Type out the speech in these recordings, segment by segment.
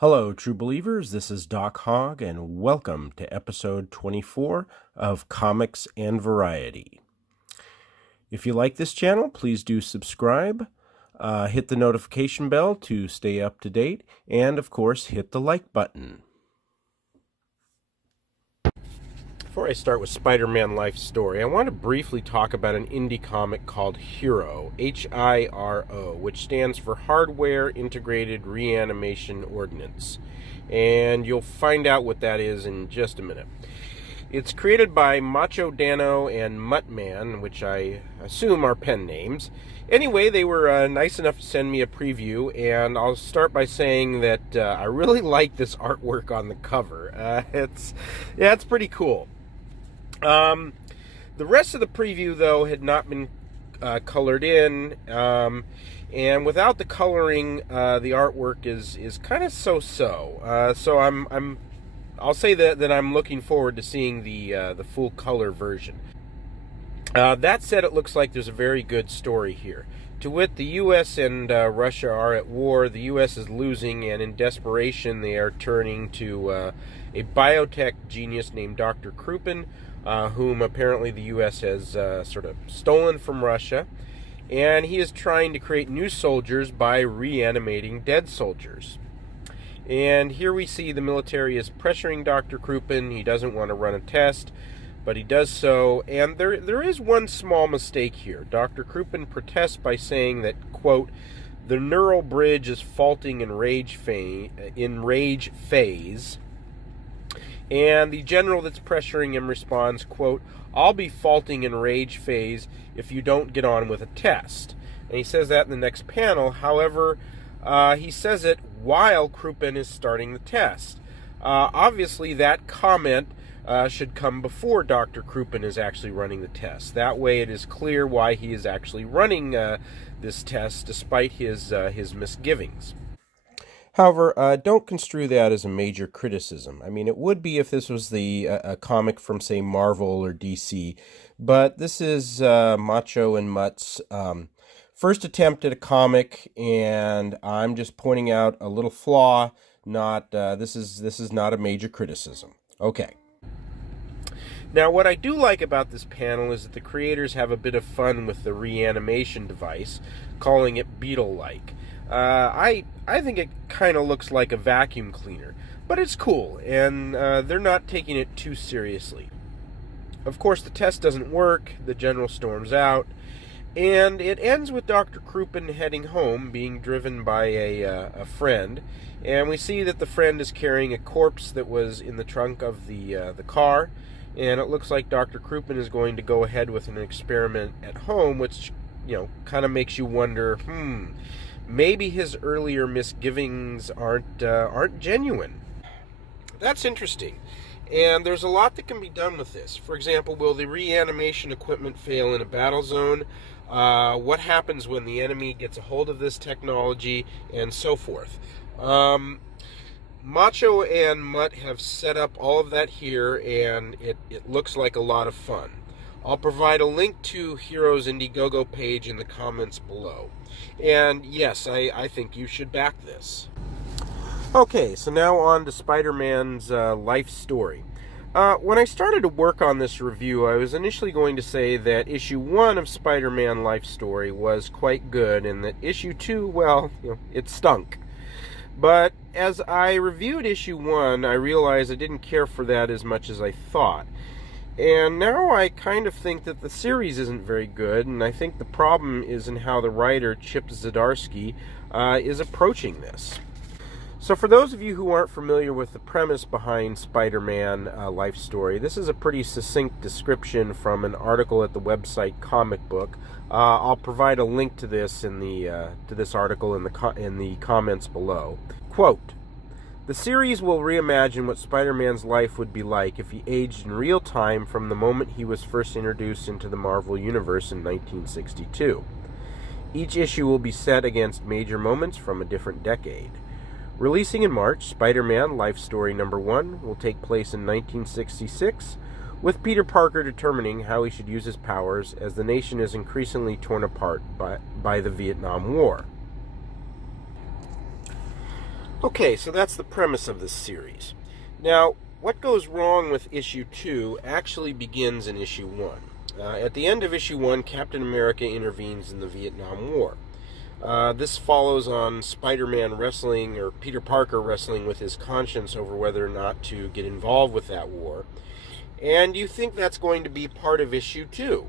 Hello, true believers. This is Doc Hogg, and welcome to episode 24 of Comics and Variety. If you like this channel, please do subscribe, hit the notification bell to stay up to date, and of course, hit the like button. Before I start with Spider-Man Life Story, I want to briefly talk about an indie comic called Hiro, H-I-R-O, which stands for Hardware Integrated Reanimation Ordnance. And you'll find out what that is in just a minute. It's created by Macho Dano and Muttman, which I assume are pen names. Anyway, they were nice enough to send me a preview, and I'll start by saying that I really like this artwork on the cover. It's pretty cool. The rest of the preview, though, had not been colored in, and without the coloring, the artwork is kind of so-so. So I'll say that I'm looking forward to seeing the full color version. That said, it looks like there's a very good story here. To wit, the U.S. and Russia are at war. The U.S. is losing, and in desperation, they are turning to a biotech genius named Dr. Krupin, whom apparently the U.S. has sort of stolen from Russia. And he is trying to create new soldiers by reanimating dead soldiers. And here we see the military is pressuring Dr. Krupin. He doesn't want to run a test, but he does so. And there is one small mistake here. Dr. Krupin protests by saying that, quote, the neural bridge is faulting in rage phase. And the general that's pressuring him responds, quote, I'll be faulting in rage phase if you don't get on with a test. And he says that in the next panel. However, he says it while Krupin is starting the test. Obviously, that comment should come before Dr. Krupin is actually running the test. That way it is clear why he is actually running this test despite his misgivings. However, don't construe that as a major criticism. I mean, it would be if this was a comic from, say, Marvel or DC, but this is Macho and Mutt's first attempt at a comic, and I'm just pointing out a little flaw. This is not a major criticism. Okay. Now, what I do like about this panel is that the creators have a bit of fun with the reanimation device, calling it Beetle-like. I think it kind of looks like a vacuum cleaner, but it's cool, and they're not taking it too seriously. Of course, the test doesn't work, the general storms out, and it ends with Dr. Krupin heading home, being driven by a friend, and we see that the friend is carrying a corpse that was in the trunk of the car, and it looks like Dr. Krupin is going to go ahead with an experiment at home, which, kind of makes you wonder, maybe his earlier misgivings aren't genuine. That's interesting. And there's a lot that can be done with this. For example, will the reanimation equipment fail in a battle zone? What happens when the enemy gets a hold of this technology? And so forth. Macho and Mutt have set up all of that here, and it looks like a lot of fun. I'll provide a link to Hiro's Indiegogo page in the comments below. And yes, I think you should back this. Okay, so now on to Spider-Man's life story. When I started to work on this review, I was initially going to say that issue 1 of Spider-Man Life Story was quite good, and that issue 2, well, it stunk. But as I reviewed issue 1, I realized I didn't care for that as much as I thought. And now I kind of think that the series isn't very good, and I think the problem is in how the writer, Chip Zdarsky, is approaching this. So for those of you who aren't familiar with the premise behind Spider-Man Life Story, this is a pretty succinct description from an article at the website Comic Book. I'll provide a link to this to this article in the comments below. Quote, the series will reimagine what Spider-Man's life would be like if he aged in real time from the moment he was first introduced into the Marvel Universe in 1962. Each issue will be set against major moments from a different decade. Releasing in March, Spider-Man Life Story number 1 will take place in 1966, with Peter Parker determining how he should use his powers as the nation is increasingly torn apart by the Vietnam War. Okay, so that's the premise of this series. Now, what goes wrong with issue 2 actually begins in issue 1. At the end of issue 1, Captain America intervenes in the Vietnam War. This follows on Spider-Man wrestling, or Peter Parker wrestling with his conscience over whether or not to get involved with that war. And you think that's going to be part of issue 2.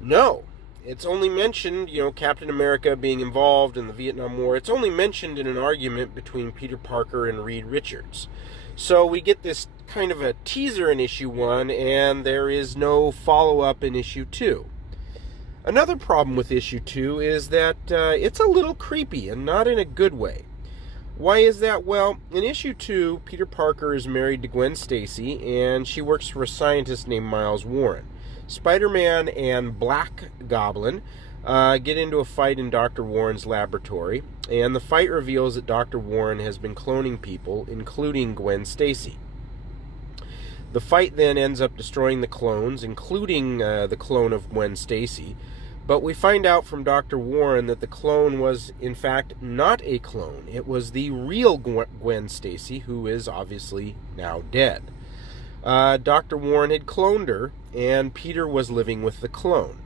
No. It's only mentioned, Captain America being involved in the Vietnam War, it's only mentioned in an argument between Peter Parker and Reed Richards. So we get this kind of a teaser in issue 1, and there is no follow-up in issue 2. Another problem with issue 2 is that it's a little creepy, and not in a good way. Why is that? Well, in issue 2, Peter Parker is married to Gwen Stacy, and she works for a scientist named Miles Warren. Spider-Man and Black Goblin get into a fight in Dr. Warren's laboratory, and the fight reveals that Dr. Warren has been cloning people, including Gwen Stacy. The fight then ends up destroying the clones, including the clone of Gwen Stacy, but we find out from Dr. Warren that the clone was, in fact, not a clone. It was the real Gwen Stacy, who is obviously now dead. Dr. Warren had cloned her, and Peter was living with the clone.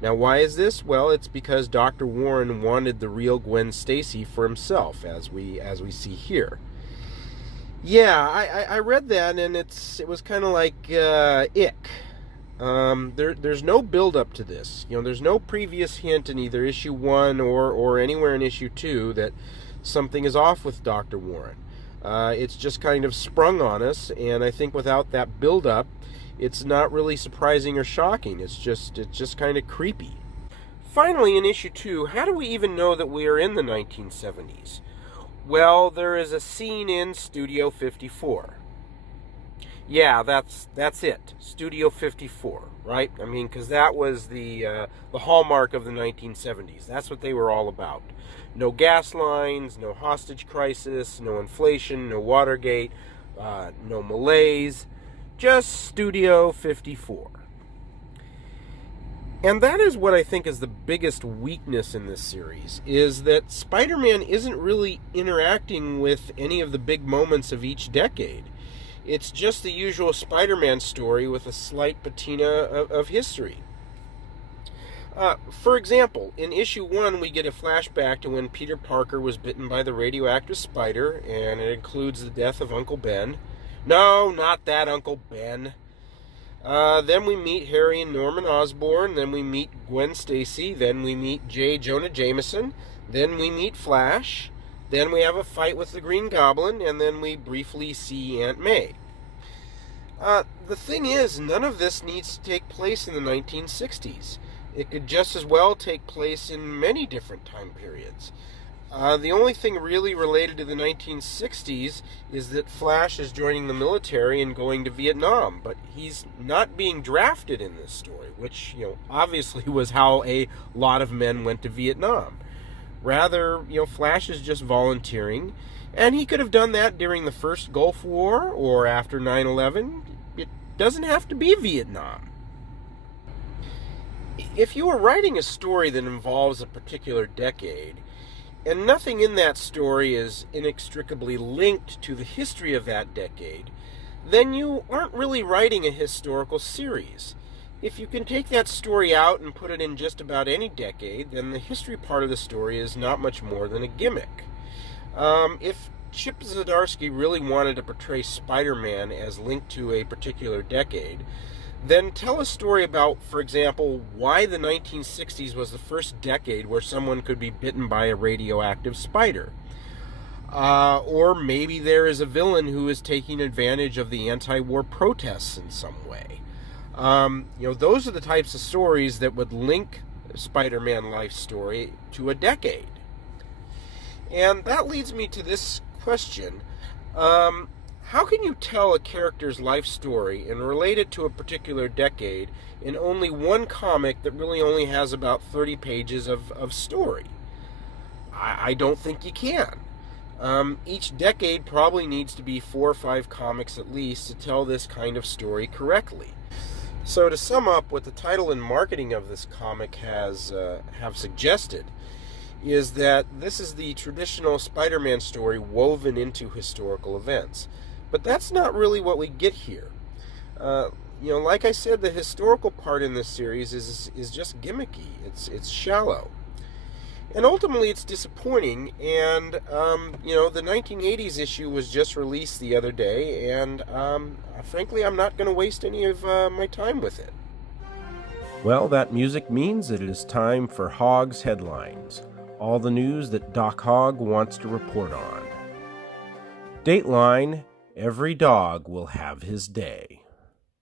Now, why is this? Well, it's because Dr. Warren wanted the real Gwen Stacy for himself, as we see here. Yeah, I read that, and it was kind of like ick. There's no build up to this. There's no previous hint in either issue 1 or anywhere in issue 2 that something is off with Dr. Warren. It's just kind of sprung on us, and I think without that build-up, it's not really surprising or shocking. It's just kind of creepy. Finally, in issue 2, how do we even know that we are in the 1970s? Well, there is a scene in Studio 54. Yeah, that's it. Studio 54, right? I mean, because that was the hallmark of the 1970s. That's what they were all about. No gas lines, no hostage crisis, no inflation, no Watergate, no malaise, just Studio 54. And that is what I think is the biggest weakness in this series, is that Spider-Man isn't really interacting with any of the big moments of each decade. It's just the usual Spider-Man story with a slight patina of history. For example, in issue 1, we get a flashback to when Peter Parker was bitten by the radioactive spider, and it includes the death of Uncle Ben. No, not that Uncle Ben. Then we meet Harry and Norman Osborn, then we meet Gwen Stacy, then we meet J. Jonah Jameson, then we meet Flash, then we have a fight with the Green Goblin, and then we briefly see Aunt May. The thing is, none of this needs to take place in the 1960s. It could just as well take place in many different time periods. The only thing really related to the 1960s is that Flash is joining the military and going to Vietnam, but he's not being drafted in this story, which, obviously was how a lot of men went to Vietnam. Rather, Flash is just volunteering, and he could have done that during the first Gulf War or after 9/11. It doesn't have to be Vietnam. If you were writing a story that involves a particular decade, and nothing in that story is inextricably linked to the history of that decade, then you aren't really writing a historical series. If you can take that story out and put it in just about any decade, then the history part of the story is not much more than a gimmick. If Chip Zdarsky really wanted to portray Spider-Man as linked to a particular decade, then tell a story about, for example, why the 1960s was the first decade where someone could be bitten by a radioactive spider. Or maybe there is a villain who is taking advantage of the anti-war protests in some way. Those are the types of stories that would link Spider-Man life story to a decade. And that leads me to this question. How can you tell a character's life story and relate it to a particular decade in only one comic that really only has about 30 pages of story? I don't think you can. Each decade probably needs to be 4 or 5 comics at least to tell this kind of story correctly. So to sum up, what the title and marketing of this comic have suggested is that this is the traditional Spider-Man story woven into historical events. But that's not really what we get here. Like I said, the historical part in this series is just gimmicky. It's shallow. And ultimately, it's disappointing. And, the 1980s issue was just released the other day, and frankly, I'm not going to waste any of my time with it. Well, that music means that it is time for Hogg's Headlines, all the news that Doc Hogg wants to report on. Dateline, every dog will have his day.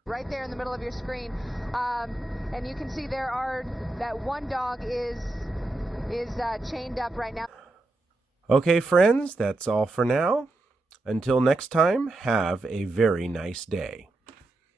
Right there in the middle of your screen, and you can see that one dog is chained up right now. Okay, friends, that's all for now. Until next time, have a very nice day.